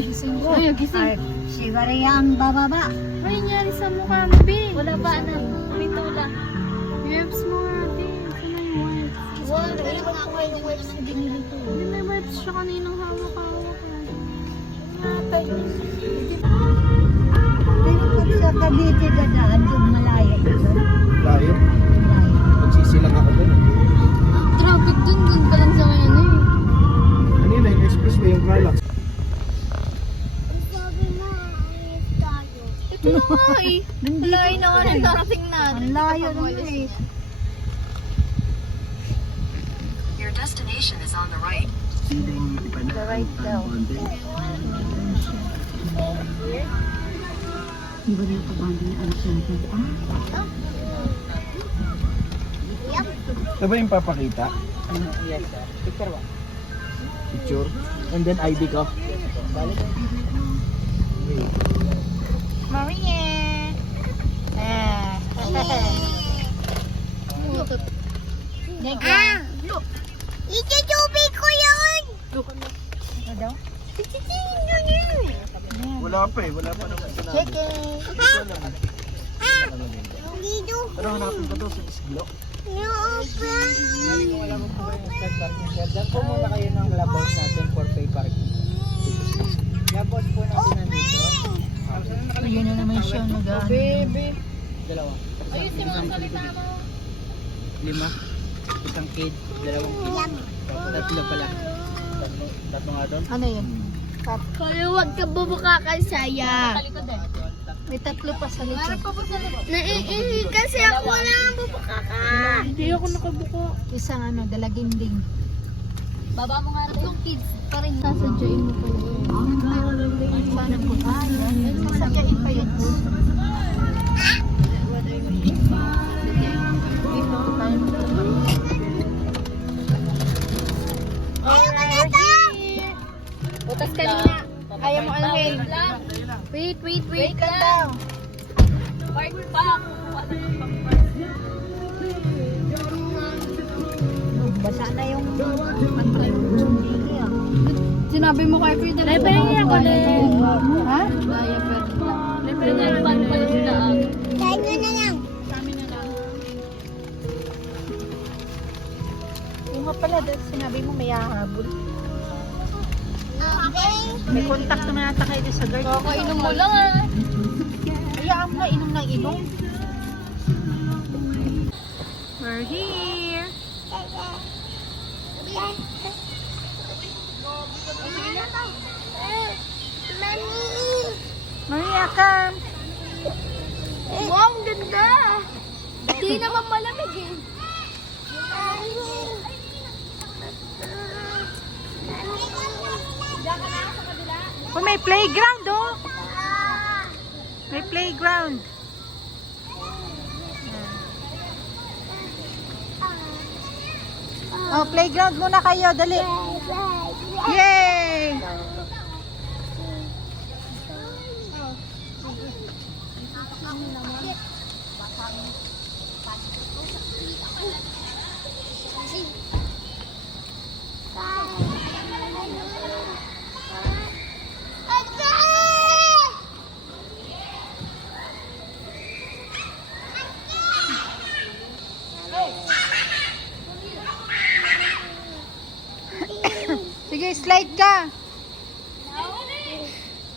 gising ko. Ay, gising. Sigariya ang bababa. Ay, nangyari sa mukha mo, Bin. Wala ba na? Pitula. Wipes mo nga, Bin. Saan na yung wipes? Wala, iwan ko kayo ng wipes na binili ko. Hindi may wipes siya kaninang hawak-hawak. Pero pag sa Cavite dadaan, doon malaya ito. Layo. Magsisilang ako doon. Traffic dun pa lang sa ngayon eh. Kanina yung expressway yung Carlax. Ito na nga eh. Layo na nga rin darating natin. Ang layo naman eh. Your destination is on the right. The right daw. Di ba yung kabanda ng anak natin? Ito ba yung papakita? Yes, sir. Picture ba? Picture. And then ID ko. Maria! Look! Itutubig ko yun! Ano daw? Wala pa eh. Wala pa naman sinabi. Chicken! Dito! Pero hanapin ko doon sa Isglo. Wala mo po yung third parking, sir. Diyan po muna kayo ng labos natin for pay parking. Labos po natin nandito. Ayan na naman siya nag-ano. Baby. Dalawa. Ayun, sinusalita mo. 5. Isang kid. 2 kid. Tatlo pala. Tatlo nga doon. Ano yun? Kaya huwag ka bubukakal saya. May tatlo pa sa likod. Naiihi kasi ako wala ang bubukaka. Hindi ako nakabuka. Isang ano, dalaginding. Baba mo nga rin. Itong kids pa rin. Sasadyain mo pa yun. Paano po? Sasakyain pa yun. Butas ka na. Ayaw mo alhin. Wait lang. Park pa. Basa na yung hindi ah. Sinabi mo kay Frida. Libre niya ako din. Ha? Diaper lang. Libre niya yung panpal sila. Kain nyo na lang. Kami na lang. Yung nga pala, dahil sinabi mo may hahabol. Okay. May contact naman ata kayo sa guard. Kakainom mo lang ah. Hayaan mo, inom ng inom. We're here. Maria, come. Wow, ang ganda. Hindi naman malamig eh. Oh, may playground oh. May playground. Oh, playground muna kayo, dali. Yay! Sige, slide ka.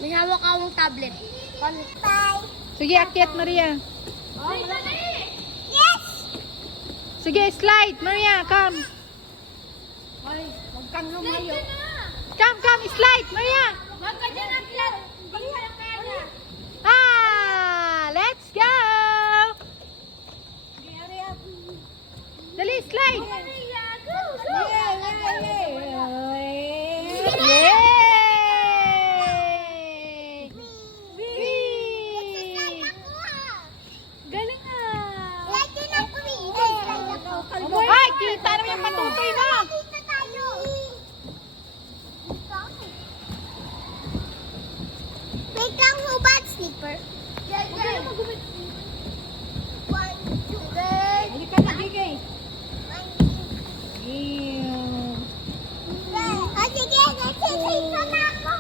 May hawak akong tablet. Sige, akyat Maria. Yes! Sige, slide Maria, come. Huwag kang lumayo. Come, slide Maria. Huwag ka dyan ang flat. Let's go. Dali, slide. Yay! Galing ah. Ay, kita naman yung patutoy mo. Wait lang, hubad slipper. One, two, three. Halika na, Gigay. Ah, sige, nagsisilpa na ako.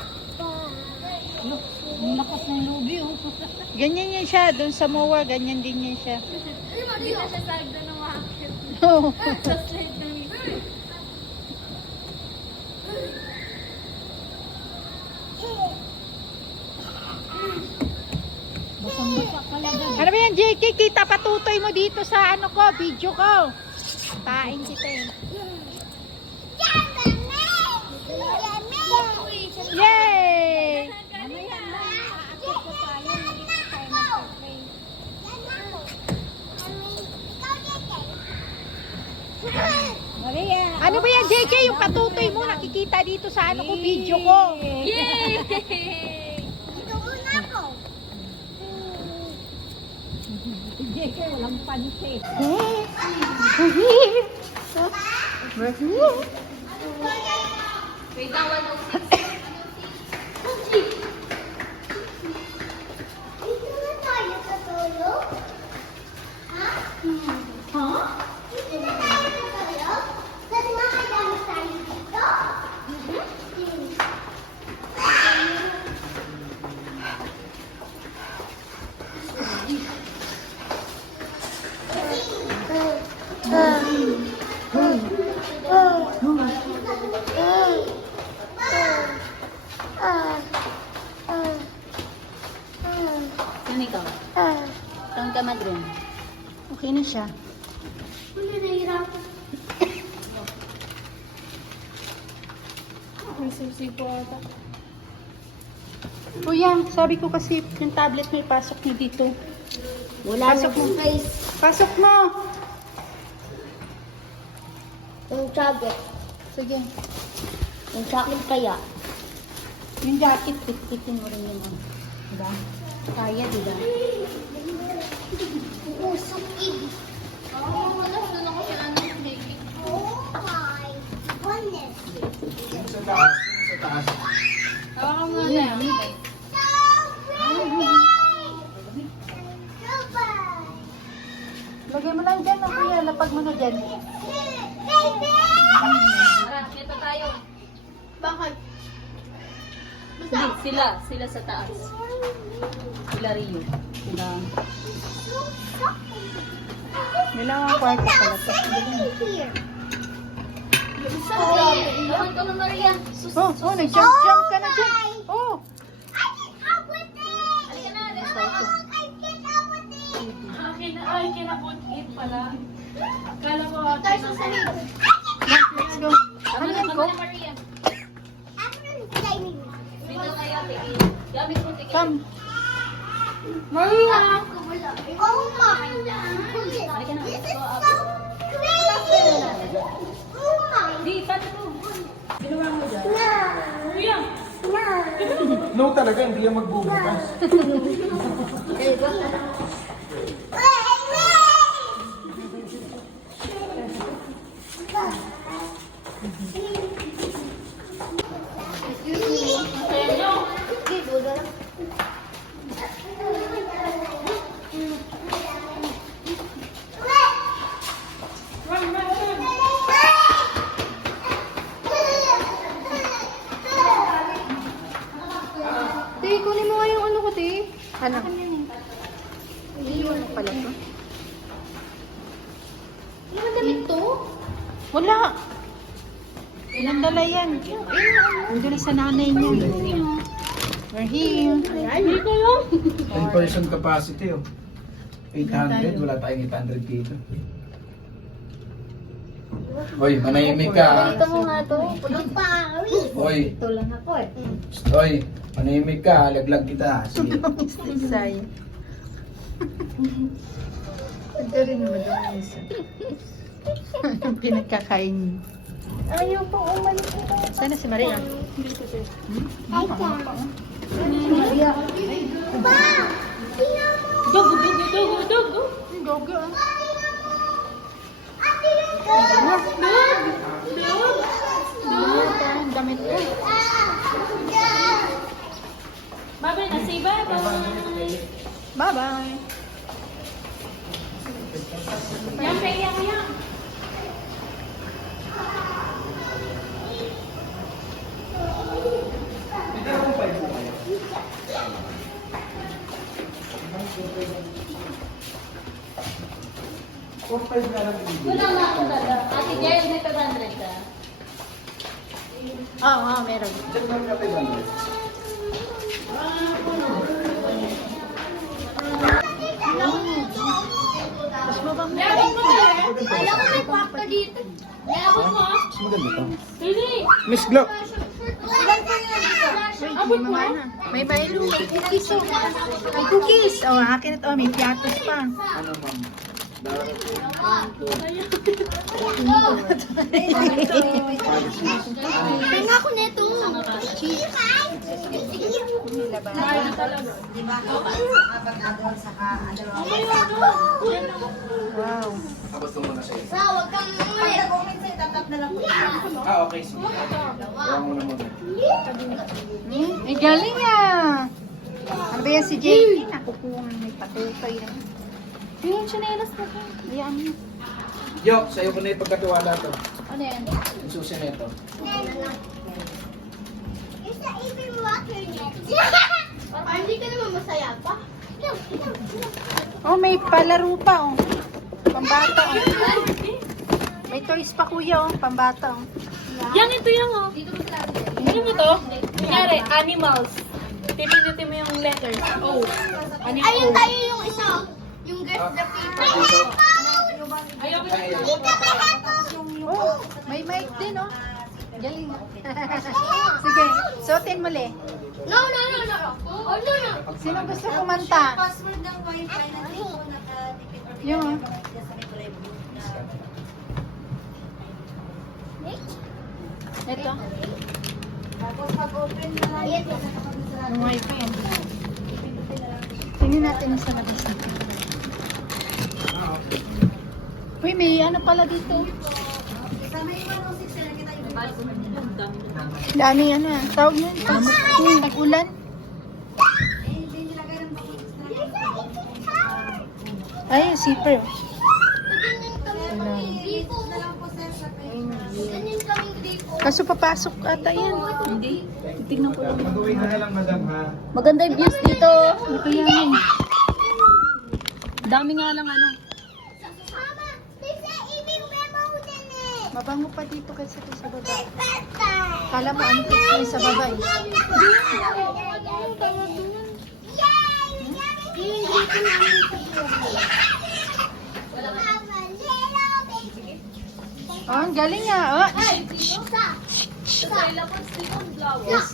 Ganyan yan siya. Doon sa MOA, ganyan din yan siya. Hindi na siya sagda ng wakit. Oo. Sa slide ng ito. Ano ba yan, JK? Kita patutoy mo dito sa ano ko, video ko. Tain kita eh. Yay! Ano ba yan, JK? Yung patutoy mo, nakikita dito sa ano ko, video ko. Yay! Wait lang, 106. Sino ikaw? Saan ka mag-room? Okay na siya. Wala, nahihirapan. May susi po ata. Kuya, sabi ko kasi yung tablet mo ipasok niyo dito. Wala Pasok mo. guys. Pasok mo! Yung jacket. Sige. Yung jacket kaya. Yung jacket, pitpitin mo rin yun. Diba? Kaya, diba? Usok-ig. Oo, wala. Wala ko siya ano. Oh my goodness. Sa taas. Sa taas. Hawakan mo na. Lagay mo lang dyan, kuya. Lapag mo na dyan. Tara, dito tayo. Bakit? Hindi, sila sa taas. Sila Rio. Sila. Dalawang kwarto pala to. Lawan ka na, Maria. Oh, nag-jump ka na dyan. Oh! Halika na, let's go. Ay, kinabunit pala. Kala ko ata sa salita. Let's go. Ano yan ko? Maria. Dito kayo, tigil. Gamit mo, tigil. Come. Maria! Oh my goodness. Halika na. This is so crazy. Oh my. Di, paano mo? Ginawa mo dyan? Kuya! No talaga, hindi yan magbubukas. Te, kunin mo nga yung ano ko, te. Ano? Iiwan mo pala to. Ano damit to? Wala. Ilang dala yan? Ang dala sa nanay niya. We're here. Hindi ko yun. 10% capacity oh. 800, wala tayong 800 dito. Hoy, manahimik ka. Ito mo nga to. Pulong pawis. Hoy, Ito lang ako eh. hoy, manahimik ka. Laglag kita. Sige. Say. Ito rin naman daw ang isa. Ang pinagkakain niyo. Ayaw po umalis ito. Sana si Maria? Ay, pa. Maria. Pa! Tingnan mo! Dogo, dogo, dogo, dogo. Dogo, ah. Ate yung dog! Dog! Ang damit ko. Babay na si Baba. Bye-bye. Yan, kaya ko yan. 4-5 na lang ibigay. Wala na akong dala. Ate Jel, may 500 ka. Oo, meron. Check mo ka 500. Mas mabang Meron mo ba eh? Alam ko may pakta dito. Meron mo. Mas maganda to. Hindi. Miss Glock. Abot mo na. May bailo, may cookies. Oh. May cookies. Oh, akin ito. May piatos pa. Ano ma'am? Tingnan ko nito. Wow. Tapos mo na sa'yo. Sa, wag kang Okay. Sige. Huwag mo na muna. Ay, galing ah. Ano ba yan si JT? Nakukuha may patutoy na. Yung chinelas na to. Ayan mo. Yo, sa'yo ko na yung pagkatiwala to. Ano yan? Yung susi na ito. Isa even water net. Hindi ka naman masaya pa. Oh, may palaro pa oh. Pambata oh. May toys pa kuya oh. Pambata oh. Yan, ito yan oh. Ano mo to? Kunyari, animals. Pipindutin mo yung letters. O. Animal. Ayun tayo yung isa. Yung guess the people. Ayoko Ay, na. Oh, may mic din oh. Galing. Sige, suotin mo le. No. Oh, no. Sino gusto kumanta? Password ng wifi na dito nakadikit. Yung oh. Ito. Tapos pag-open na nga yan. Yung wifi yan. Tingnan natin yung sa labas nito. Uy, may ano pala dito. Dami ano ah. Tawag yun. Tag-ulan. Ay, zipper. Kaso papasok ata yan. Hindi. Titignan ko lang. Mag-uwi ka na lang, madam, ha? Maganda yung views dito. Ano kaya yan? Dami nga lang ano. Mabango pa dito kaysa doon sa baba. Kala mo ang yung sa baba eh. Oh, ang galing nga. Oh. Yes,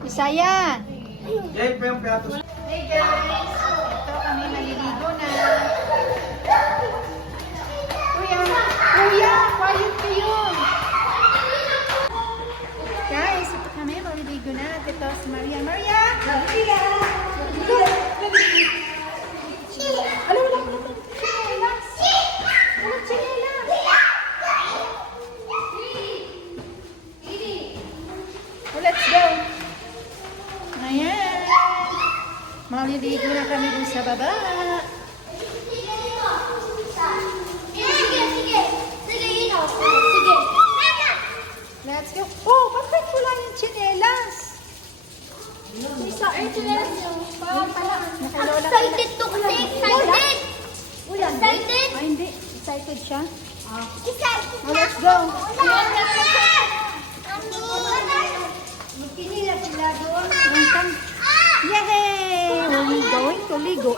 Isaya. Yan pa yung piatos. Hey guys, ito kami naliligo na. Kuya, quiet kayo. Guys, ito kami naliligo na. Ito si Maria. Maria! Maria! Ano, wala ko naman. Chinelas. Walang chinelas. Oh, let's go. Ayan. Maliligo na kami dun sa baba. Let's go. Oh, bakit wala yung chinelas? Isa, chinelas yung pala. Nakalola ka na. Excited to kasi. Excited. Excited. Ah, hindi. Excited siya? Excited. Oh, let's go. Magkinila sila doon. Welcome. Yay! We're going to ligo.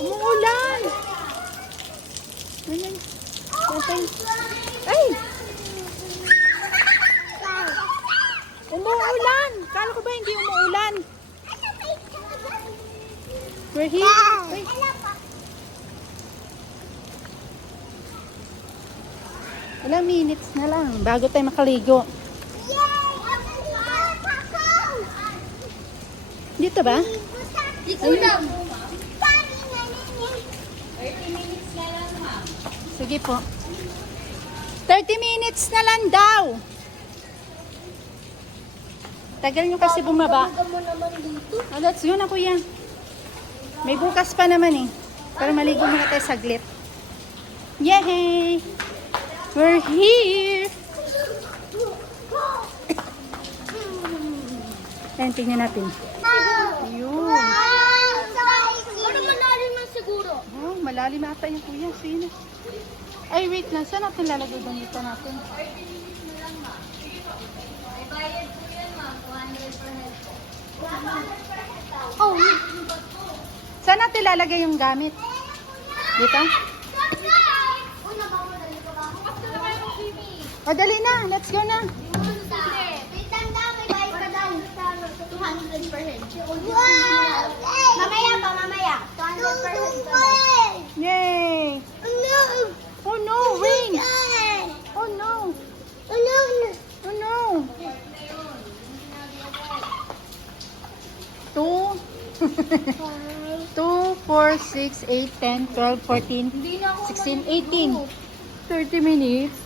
Umuulan. Ayan. Ayan. Ay! Umuulan. Kala ko ba hindi umuulan? We're here. Wait. Ilang minutes na lang bago tayo makaligo. Dito ba? Dito lang. Sige po. 30 minutes na lang daw. Tagal nyo kasi bumaba. Oh, let's go na kuya. May bukas pa naman eh. Pero maligo muna tayo saglit. Yay! We're here! Ayan, tingnan natin. Ayun. Ano malalim man siguro? Oh, malalim ata yung kuya. Sino? Ay, wait lang. Saan natin lalagay ganito natin? Bayad po yan, ma'am. 200 per head po. Oh, Saan natin lalagay yung gamit? Dito? una ba mo dali ko ba? Bukas na naman yung swimming. O, dali na. Let's go na. Wait, tanda, may bayad ka daw. 200 per head. Wow! Mamaya pa, mamaya. 200 per head pa daw. Yay! Oh no, rain! Oh no! Oh no! 2, 4, 6, 8, 10, 12, 14, 16, 18. 30 minutes.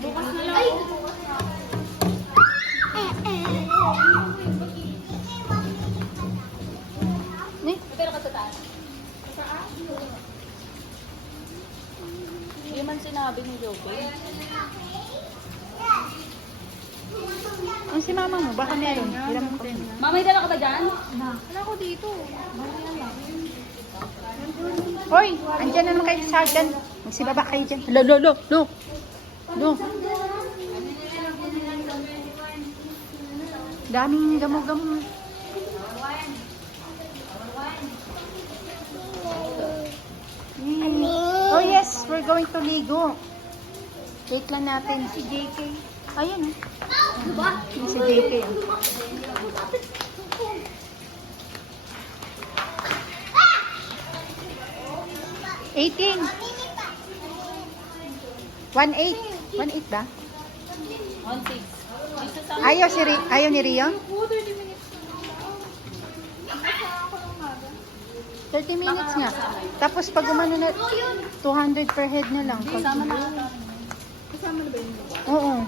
Bukas na lang. Eh, Pero ka sa taas. Hindi man sinabi ni Joby. ang si mama mo, baka meron. Ilan mo pa. Mama, may dala ka ba dyan? Wala ko dito. Hoy, andyan na naman kayo sa akin. Magsibaba kayo dyan. Lo. Daming gamo-gamo. Oh yes, we're going to ligo. Take lang natin si JK. Ayun. Diba? Yung si JK. 18. 1.8. 1.8 ba? 1.6. Ayaw ni Rion? 30 minutes nga. Tapos pag umano na, 200 per head na lang. Kasama na ata. Oo.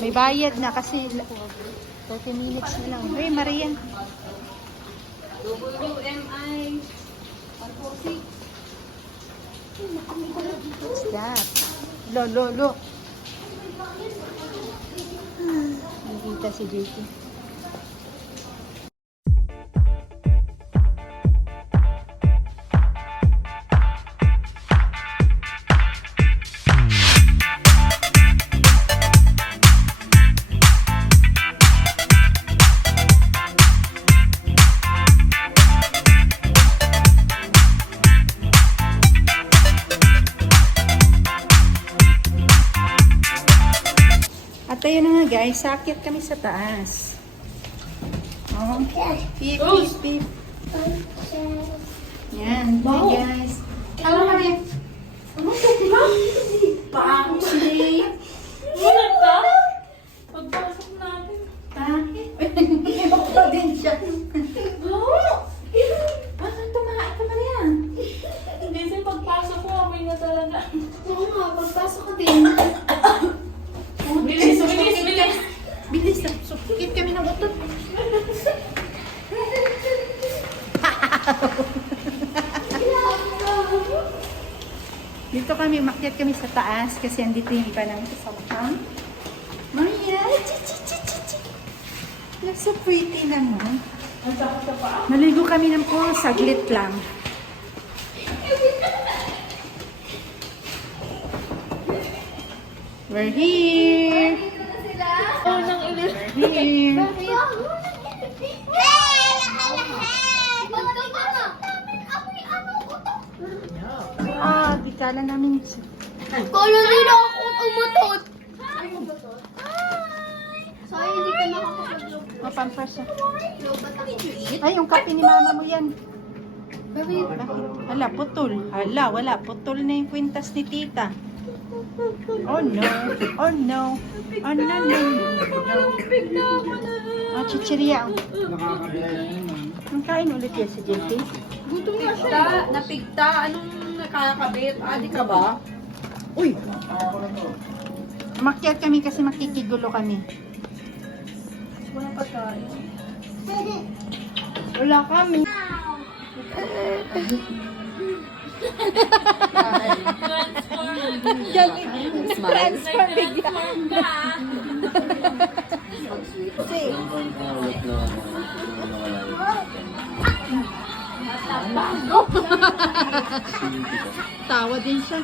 May bayad na kasi 30 minutes na lang. Hey, Maria. WMI 146. What's that? Lo. Nakita si JT. At ayun na nga guys, sakit kami sa taas. Oh, beep. Yan, guys. Hello, Maria. Pangsi. Mulat ka? Pagpasok natin. Ayok pa din siya. Bakit tumahay ka, Maria? Hindi siya pagpasok ko, amoy na talaga. Oo nga, pagpasok ko din. Bilis. Bilis na, sukit kami ng utot. Dito kami, umakyat kami sa taas kasi andito yung iba ng kasamahan. Maria, chi. Look so pretty naman. Naligo kami ng po, saglit lang. We're here. We're here. Ah, di kala namin. Kolorino ako umutot. Sorry, hindi ka nakakapag-log. Pampers siya. Ay, yung kape ni mama mo yan. Hala, putol. Hala, wala. Putol na yung kwintas ni tita. Oh no. Oh no. Oh no, no. Ah, chichirya. Ang kain ulit yan si JT. Napigta. Anong nakakabit? Adi ka ba? Uy! Umakyat kami kasi makikigulo kami. Walang pagkain. Wala kami. Transform bigla. Tawa din siya.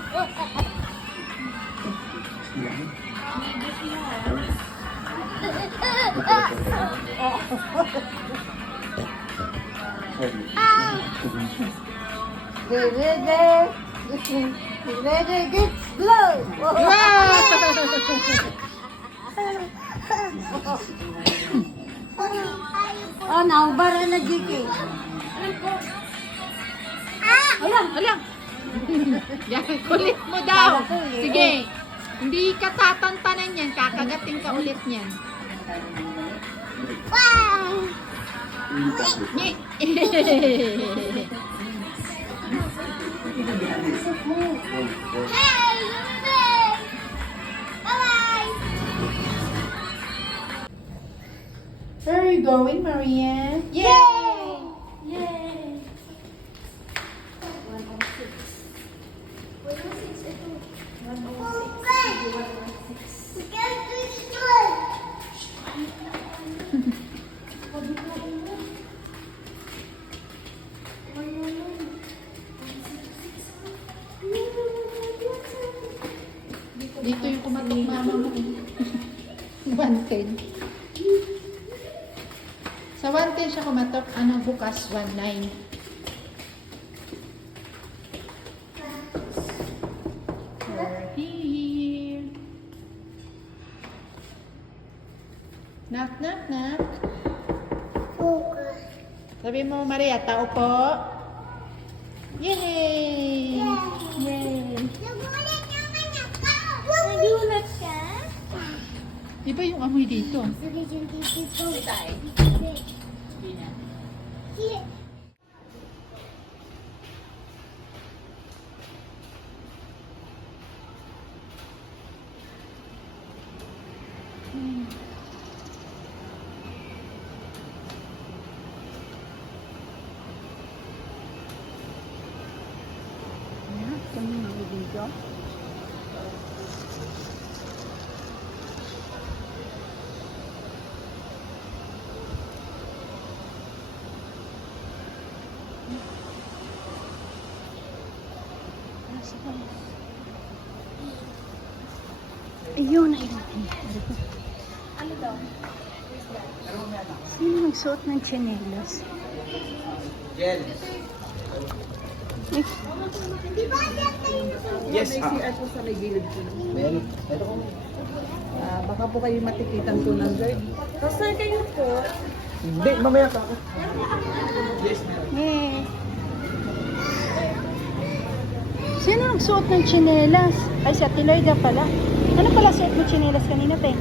Oh, naubara na JK. Alam. Yan, kulit mo daw. Sige. Hindi ka tatantanan yan. Kakagating ka ulit niyan. Wow! Nye. Hey! Bye-bye! Where are you going, Maria? Yay! Yay! 106 ito. 106. We can't do this one. Dito yung kumatok mama mo. 110. Sa 110 siya kumatok. Ano bukas? 19. We're here. Knock, knock, knock. Sabi mo, Maria, tao po. Yay! Yay! Nagulat naman ako. Nagulat ka? Iba yung amoy dito. Sige, dito. Sige. Ayun, ayun. Ano daw? Sino nagsuot ng tsinelas? Jen. Di ba yan tayo? Yes, Well, ito ko. Baka po kayo matikitan po ng guard. Kasi kayo po. Hindi, mamaya pa ako. Yes, meron. Eh. Sino nagsuot ng tsinelas? Ay, si Ate Loida pala. Ano pala suot mo tsinelas kanina, te?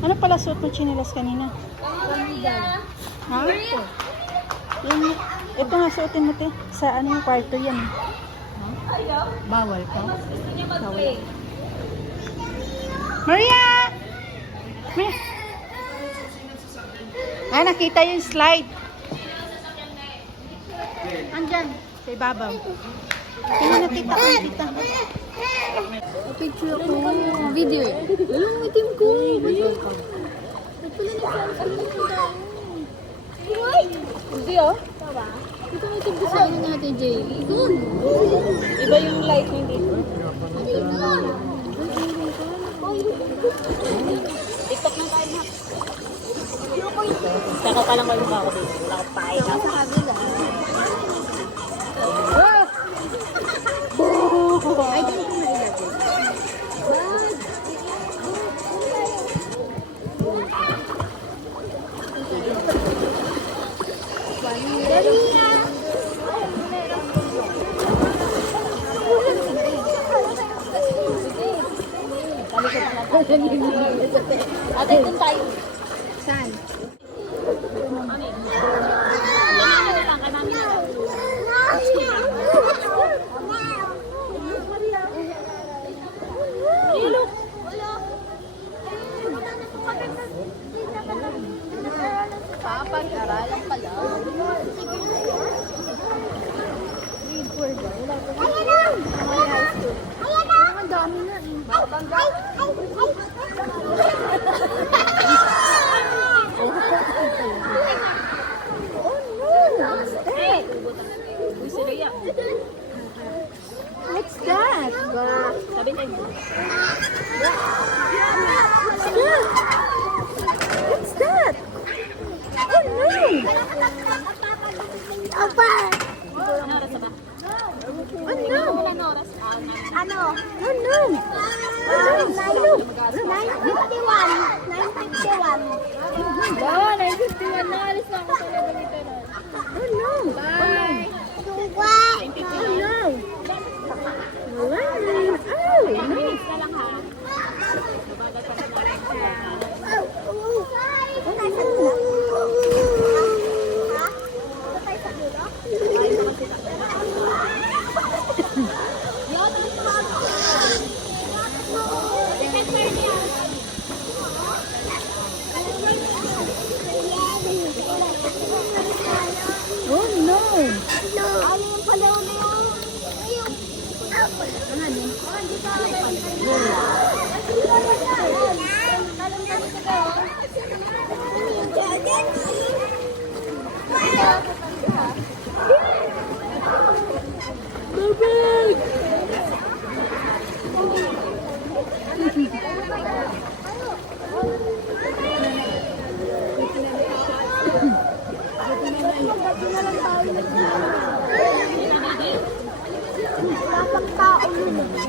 Ano pala suot mo tsinelas kanina? Ha? Yung, ito nga suotin mo, te. Sa ano yung kwarto yan. Bawal pa. Bawal. Maria! Maria! Ah, nakita yung slide. Andyan, sa ibabaw. Tingnan na tita, tita. Picture ako. Video eh. Alam mo, itim ko. Hindi oh. Ito na itim ko sa ano natin, Jay. Doon. Iba yung light hindi. TikTok na tayo na. Saka pa lang kayo ako dito. Wala akong pahay na. Sa kabila. Ay, dito ko mailagay. Ate, doon tayo. Saan? Papag-aralan pala. Grade 4 ba? Wala pa. Ayan na! Ayan na! Ang dami na. Ay! What's that? Sabi niya. What's that? Oh no! Apa? Ano oras na ba? Oh no! Ano oras? Ano? Oh no! 9:51. 9:51. Ba, 9:51 na. Alis na ako talaga dito na. Oh no! Bye! Oh no! Wow! Oh! Bilis na lang ha. Oh no! Ano yung palaw na yun? Ayun.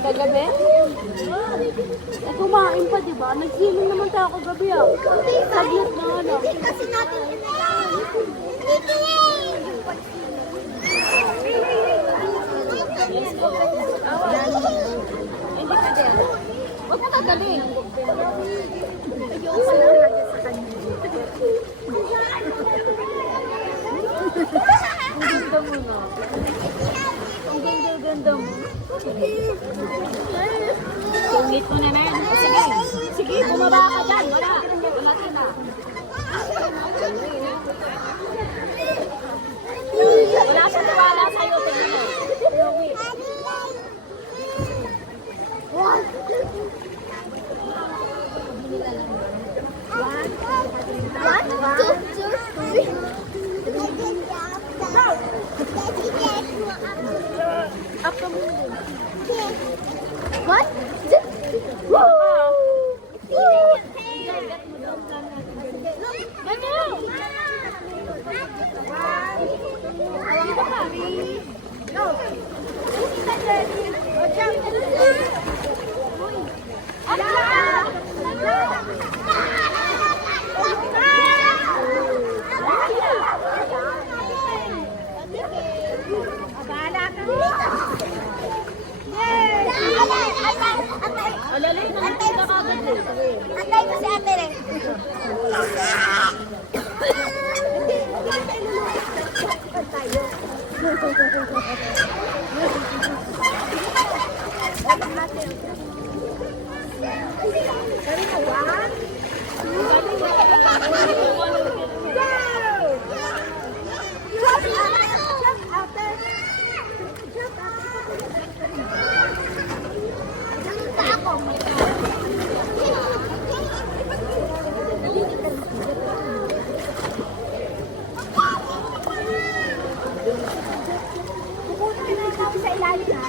Kagabi? Kumain pa, di ba? Nag-healing naman tayo kagabi ah. Saglit na ano. Hindi kasi natin inayaw. Hindi ka din. Huwag mo tataling. Ganda mo na. Ang ganda mo. Sungit mo na na. Sige. Sige, bumaba ka dyan. Wala. Wala ka na. Wala siyang tiwala sa'yo. Tingnan mo. What? Alalay na natin ka kagad eh. Antay ko si ate rin. Sa ilalim ha.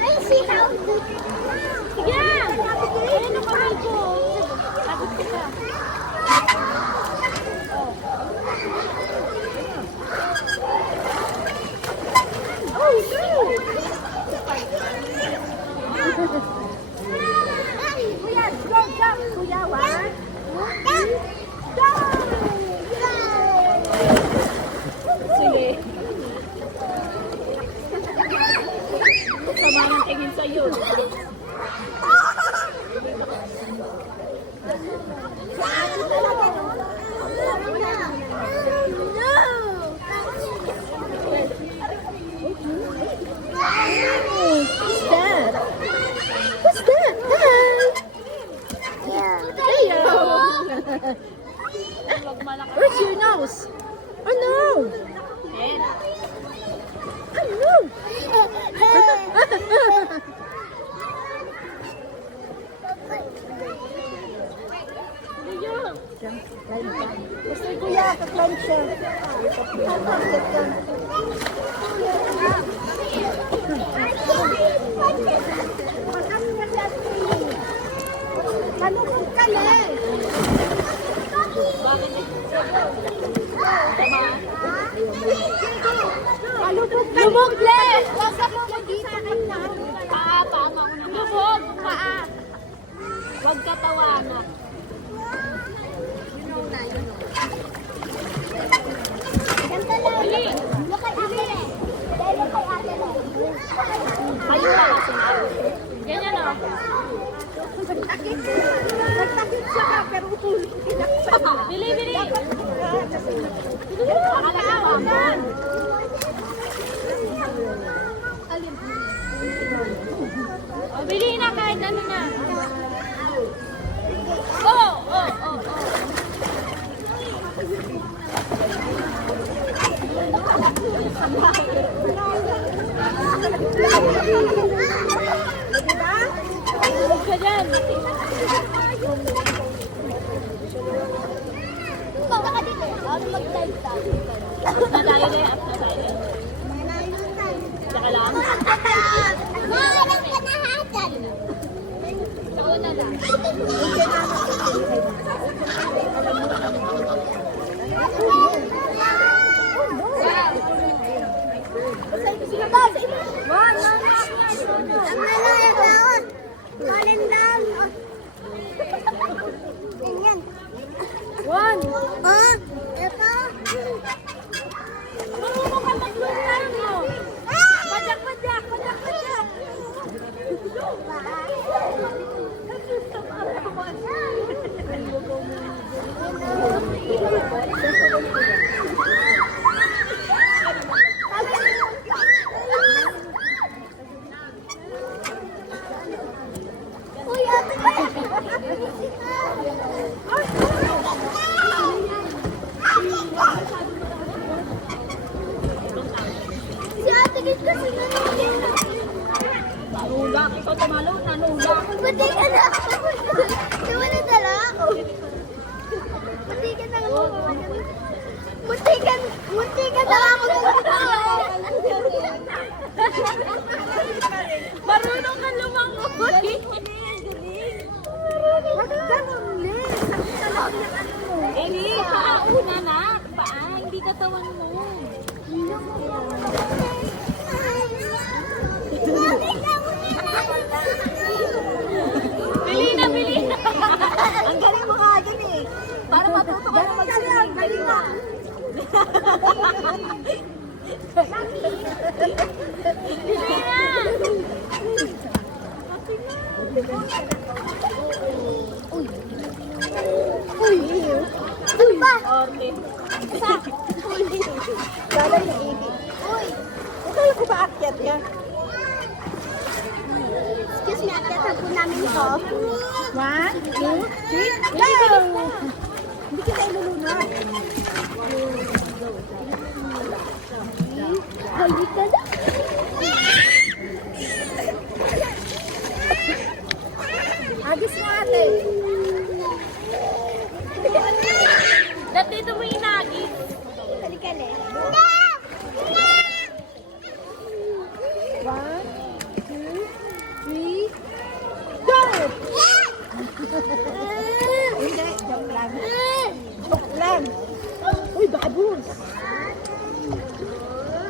Ay, sikaw. Sige! Ayun ang kamay ko. Sagot kita. Oh, shoot! Kuya, go, jump! Kuya, one. Go! Sige. Sama ng tingin sa'yo. What's that? Hi! Where's your nose? Oh no! Ed. Oh no! Lubog, Les! Huwag ka mo dito. Paa mauna. Lubog, paa. Huwag ka tawanan. Ganito lang. Look kay ate na. Dahil look kay ate na. Ayun na kasi na. Ganyan o. Nagtakit siya ka, pero utuloy kinaksan. Bili, bili. O, bili na kahit ano na. Oh. Huwag ka dyan. Punta ka dito. Ako mag-live tayo. Nadali na yan. Nadali. Tsaka lang. Mahalang panahatan. Tsaka na lang. Ang nalalaon. Falling down. Ganyan. One. Ito. Marunong ka maglunod mo. Padyak. Uy, ate ba? Si ate Kit kasi nanulog. Nulak. Ikaw tumalo. Nanulak. Pati ka na. Di ba nadala ako? Pati ka na ako. Munti ka na ako. Marunong ka lumangoy. Eli, paa una na. Paa, hindi katawan mo. Bili na. Ang galing mo nga dyan eh. Para matuto ka na mag-swimming. Galing na. Bili na. Ano ba? Okay. Galing na Amy. Uy, Kaya ko ba akyat niya? excuse me, akyatan po namin ito. 1, 2, 3, go! Hindi kita ilulunod. Halik ka na. Agis mo ate. Dati dito mo inagis. Halika na. 1, 2, 3, go! Hindi, joke lang. Joke lang. Uy, babus.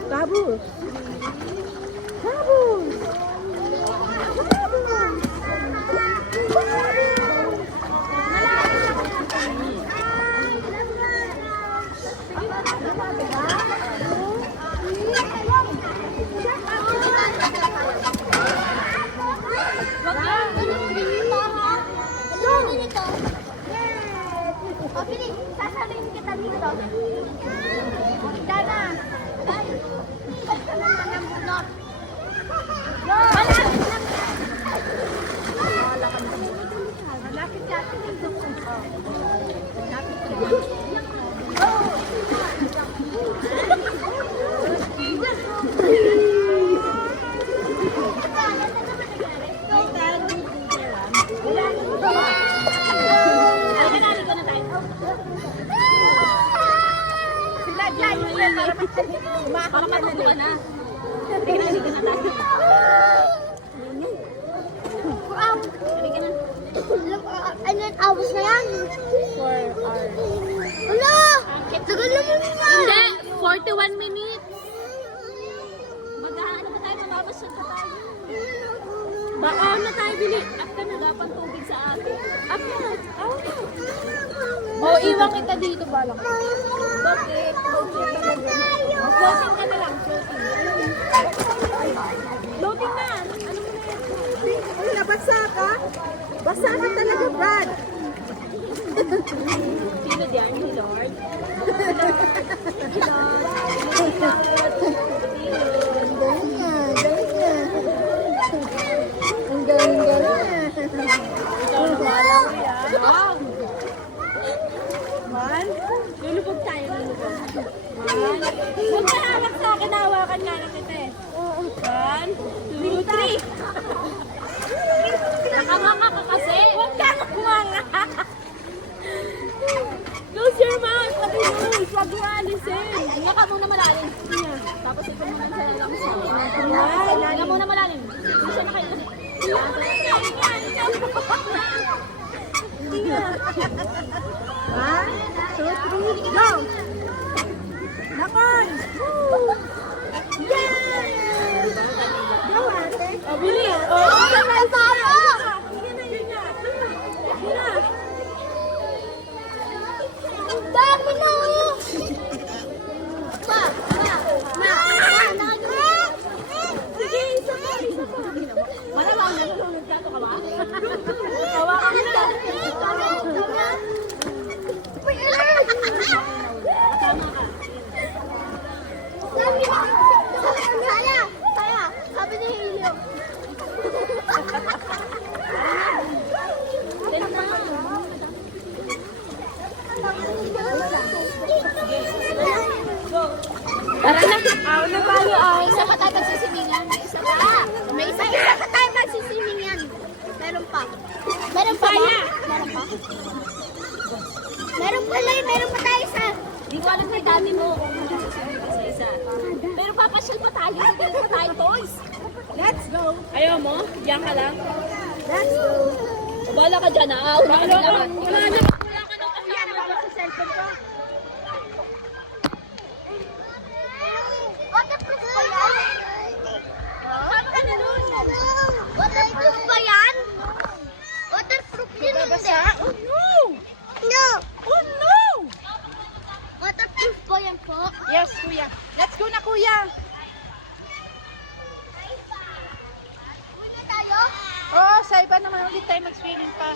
Babus. Babus. Sasabihin kita dito. Dana. Ba't ka naman ang bunot? Malapit lang. Malapit ka dito. Sila dyan yung para umakot ka na na. Anong hours na yan? 4 hours. Ano? Tagal naman nga. Hindi, 41 minutes. Ano ba tayo? Mamamasyon pa tayo. Baka na tayo bili. Up ka na dapat tubig sa atin. Up na. O, iwan kita dito, balak. Bakit? Floating ka na lang. Floating na. Ano mo na yan? Ay, nabasa ka? Basa ka talaga, Brad. Sino diyan? Si Lord? Ang galing-galing. Ikaw na wala ko yan. Man? Lulubog tayo, lulubog. One. Huwag ka hawak sa akin, hawakan nga lang kita eh. 1, 2, 3. Nakamanga ka kasi. Huwag ka kumanga. Close your mouth, pati nose. Huwag mo alisin. Hinga ka muna malalim. Hinga. Tapos ikaw muna sa lungs mo. Hinga muna malalim. Hindi siya nakain. Hinga. 1, 2, 3, go! Nakon! Yay! Go, ate. Oh, bili. Oh, May paro! Ang dami na oh! Sige, isa pa, isa pa. Malamang nalulunod ka, ito ka ba? Hawakan mo na. Tama ka. Sabi ni Helio. Tara na. Aw na tayo, aw. May isa pa tayo magsisimingan. May isa pa. May isa pa tayo magsisimingan. Meron pa. Meron pa ba? Meron pa. Meron pa lang. Meron pa tayo isa. Di ko alam kay dati mo kung magkakasama ka sa isa. Pero papasyal pa tayo. Sige pa tayo, toys. Let's go! Ayaw mo? Diyan ka lang? Let's go! Bala ka dyan, aaw. Wala ka na. Wala ka na kasama. Sa cellphone ko. Waterproof ba yan? Sama ka na nun. Waterproof ba yan? Waterproof yun hindi. Oh no! No. Oh no! Waterproof ba yan po? Yes, kuya. Let's go na, kuya. Uwi na tayo? Oh, sa iba naman ulit tayo mag-swimming pa.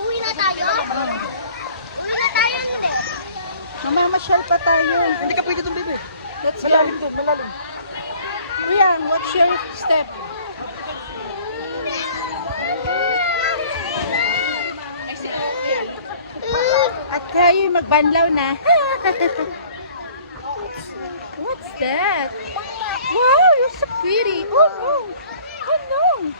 Uwi na tayo? Uwi na tayo hindi. Mamaya masyal pa tayo. Hindi ka pwede itong bebe. Let's go. Malalim to, malalim. Kuya, what's your step? At kayo magbanlaw na. What's that? Wow, you're so pretty. Oh no! Oh no!